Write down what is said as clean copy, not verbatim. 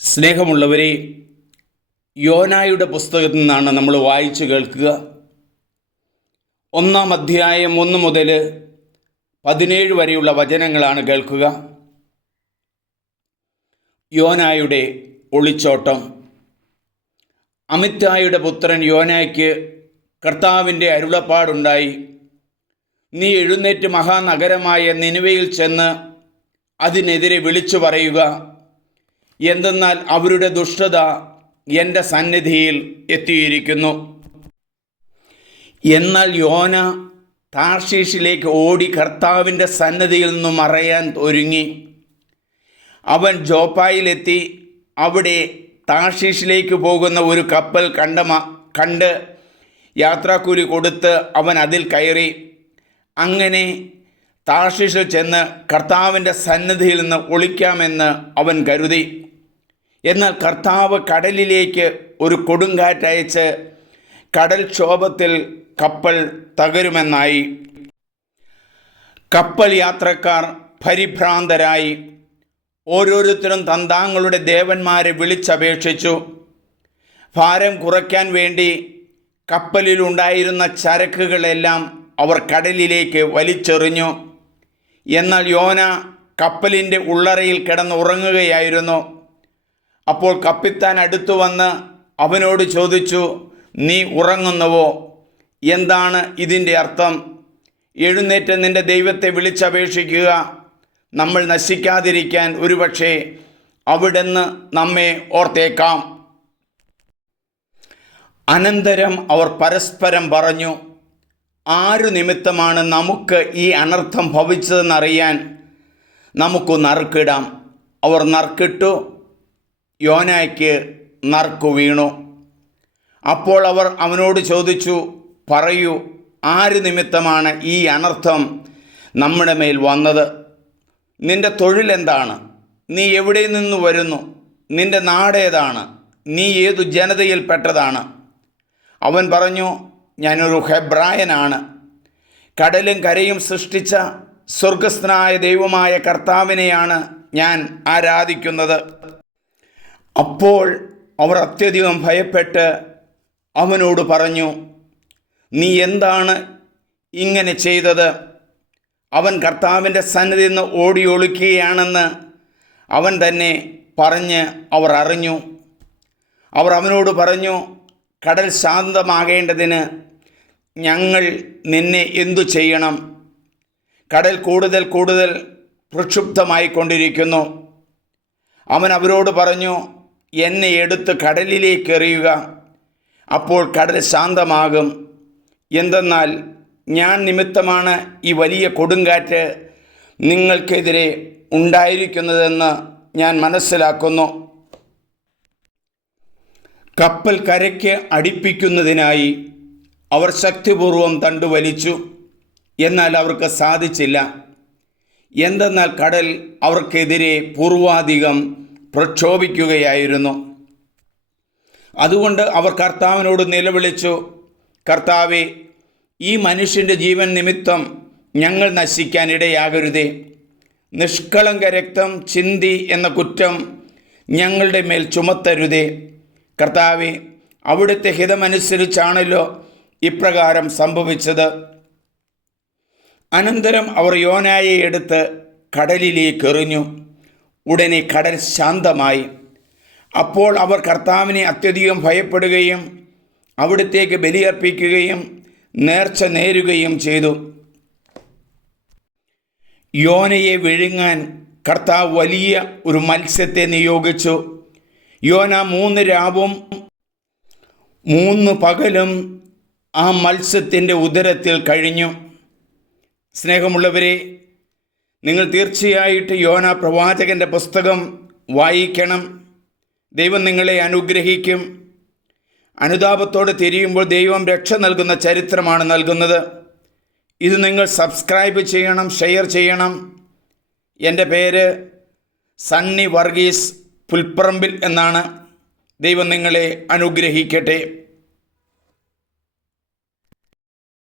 സ്നേഹമുള്ളവരെ, യോനായുടെ പുസ്തകത്തിൽ നിന്നാണ് നമ്മൾ വായിച്ചു കേൾക്കുക. 1 അധ്യായം 1 മുതൽ 17 വരെയുള്ള വചനങ്ങളാണ് കേൾക്കുക. യോനായുടെ ഒളിച്ചോട്ടം. അമിത്തായുടെ പുത്രൻ യോനായ്ക്ക് കർത്താവിൻ്റെ അരുളപ്പാടുണ്ടായി. നീ എഴുന്നേറ്റ് മഹാനഗരമായ നിനിവയിൽ ചെന്ന് അതിനെതിരെ വിളിച്ചു പറയുക. എന്തെന്നാൽ അവരുടെ ദുഷ്ടത എൻ്റെ സന്നിധിയിൽ എത്തിയിരിക്കുന്നു. എന്നാൽ യോന താർശീഷിലേക്ക് ഓടി കർത്താവിൻ്റെ സന്നിധിയിൽ നിന്നും മറയാൻ ഒരുങ്ങി. അവൻ ജോപ്പായിലെത്തി. അവിടെ താർശീഷിലേക്ക് പോകുന്ന ഒരു കപ്പൽ കണ്ട് യാത്രാക്കൂലി കൊടുത്ത് അവൻ അതിൽ കയറി. അങ്ങനെ താർശീഷിൽ ചെന്ന് കർത്താവിൻ്റെ സന്നിധിയിൽ നിന്ന് ഒളിക്കാമെന്ന് അവൻ കരുതി. എന്നാൽ കർത്താവ് കടലിലേക്ക് ഒരു കൊടുങ്കാറ്റയച്ച് കടൽക്ഷോഭത്തിൽ കപ്പൽ തകരുമെന്നായി. കപ്പൽ യാത്രക്കാർ പരിഭ്രാന്തരായി. ഓരോരുത്തരും തങ്ങളുടെ ദേവന്മാരെ വിളിച്ചപേക്ഷിച്ചു. ഭാരം കുറയ്ക്കാൻ വേണ്ടി കപ്പലിലുണ്ടായിരുന്ന ചരക്കുകളെല്ലാം അവർ കടലിലേക്ക് വലിച്ചെറിഞ്ഞു. എന്നാൽ യോന കപ്പലിൻ്റെ ഉള്ളറയിൽ കിടന്നുറങ്ങുകയായിരുന്നു. അപ്പോൾ കപ്പിത്താൻ അടുത്തു വന്ന് അവനോട് ചോദിച്ചു, നീ ഉറങ്ങുന്നുവോ? എന്താണ് ഇതിൻ്റെ അർത്ഥം? എഴുന്നേറ്റ് നിൻ്റെ ദൈവത്തെ വിളിച്ചപേക്ഷിക്കുക. നമ്മൾ നശിക്കാതിരിക്കാൻ ഒരുപക്ഷെ അവിടുന്ന് നമ്മെ ഓർത്തേക്കാം. അനന്തരം അവർ പരസ്പരം പറഞ്ഞു, ആരു നിമിത്തമാണ് നമുക്ക് ഈ അനർത്ഥം ഭവിച്ചതെന്നറിയാൻ നമുക്ക് നറുക്കിടാം. അവർ നറുക്കിട്ടു. യോനായ്ക്ക് നറുക്കു വീണു. അപ്പോൾ അവർ അവനോട് ചോദിച്ചു, പറയൂ, ആര് നിമിത്തമാണ് ഈ അനർത്ഥം നമ്മുടെ മേൽ വന്നത്? നിൻ്റെ തൊഴിലെന്താണ്? നീ എവിടെ നിന്ന് വരുന്നു? നിൻ്റെ നാടേതാണ്? നീ ഏതു ജനതയിൽപ്പെട്ടതാണ്? അവൻ പറഞ്ഞു, ഞാനൊരു ഹെബ്രായനാണ്. കടലും കരയും സൃഷ്ടിച്ച സ്വർഗസ്ഥനായ ദൈവമായ കർത്താവിനെയാണ് ഞാൻ ആരാധിക്കുന്നത്. അപ്പോൾ അവർ അത്യധികം ഭയപ്പെട്ട് അവനോട് പറഞ്ഞു, നീ എന്താണ് ഇങ്ങനെ ചെയ്തത്? അവൻ കർത്താവിൻ്റെ സന്നിധിയിൽ നിന്ന് ഓടി ഒളിക്കുകയാണെന്ന് അവൻ തന്നെ പറഞ്ഞ് അവർ അറിഞ്ഞു. അവർ അവനോട് പറഞ്ഞു, കടൽ ശാന്തമാകേണ്ടതിന് ഞങ്ങൾ നിന്നെ എന്തു ചെയ്യണം? കടൽ കൂടുതൽ കൂടുതൽ പ്രക്ഷുബ്ധമായിക്കൊണ്ടിരിക്കുന്നു. അവൻ അവരോട് പറഞ്ഞു, എന്നെ എടുത്ത് കടലിലേക്ക് എറിയുക. അപ്പോൾ കടൽ ശാന്തമാകും. എന്തെന്നാൽ ഞാൻ നിമിത്തമാണ് ഈ വലിയ കൊടുങ്കാറ്റ് നിങ്ങൾക്കെതിരെ ഉണ്ടായിരിക്കുന്നതെന്ന് ഞാൻ മനസ്സിലാക്കുന്നു. കപ്പൽ കരയ്ക്ക് അടുപ്പിക്കുന്നതിനായി അവർ ശക്തിപൂർവം തണ്ടുവലിച്ചു. എന്നാൽ അവർക്ക് സാധിച്ചില്ല. എന്തെന്നാൽ കടൽ അവർക്കെതിരെ പൂർവാധികം പ്രക്ഷോഭിക്കുകയായിരുന്നു. അതുകൊണ്ട് അവർ കർത്താവിനോട് നിലവിളിച്ചു, കർത്താവേ, ഈ മനുഷ്യൻ്റെ ജീവൻ നിമിത്തം ഞങ്ങൾ നശിക്കാനിടയാകരുതേ. നിഷ്കളങ്ക രക്തം ചിന്തി എന്ന കുറ്റം ഞങ്ങളുടെ മേൽ ചുമത്തരുതേ. കർത്താവേ, അവിടുത്തെ ഹിതമനുസരിച്ചാണല്ലോ ഇപ്രകാരം സംഭവിച്ചത്. അനന്തരം അവർ യോനായെ എടുത്ത് കടലിലേക്ക് എറിഞ്ഞു. ഉടനെ കടൽ ശാന്തമായി. അപ്പോൾ അവർ കർത്താവിനെ അത്യധികം ഭയപ്പെടുകയും അവിടുത്തേക്ക് ബലിയർപ്പിക്കുകയും നേർച്ച നേരുകയും ചെയ്തു. യോനയെ വിഴുങ്ങാൻ കർത്താവ് വലിയ ഒരു മത്സ്യത്തെ നിയോഗിച്ചു. യോന 3 രാവും 3 പകലും ആ മത്സ്യത്തിൻ്റെ ഉദരത്തിൽ കഴിഞ്ഞു. സ്നേഹമുള്ളവരെ, നിങ്ങൾ തീർച്ചയായിട്ട് യോന പ്രവാചകൻ്റെ പുസ്തകം വായിക്കണം. ദൈവം നിങ്ങളെ അനുഗ്രഹിക്കും. അനുതാപത്തോടെ തിരിയുമ്പോൾ ദൈവം രക്ഷ നൽകുന്ന ചരിത്രമാണ് നൽകുന്നത്. ഇത് നിങ്ങൾ സബ്സ്ക്രൈബ് ചെയ്യണം, ഷെയർ ചെയ്യണം. എൻ്റെ പേര് സണ്ണി വർഗീസ് പുൽപ്പറമ്പിൽ എന്നാണ്. ദൈവം നിങ്ങളെ അനുഗ്രഹിക്കട്ടെ.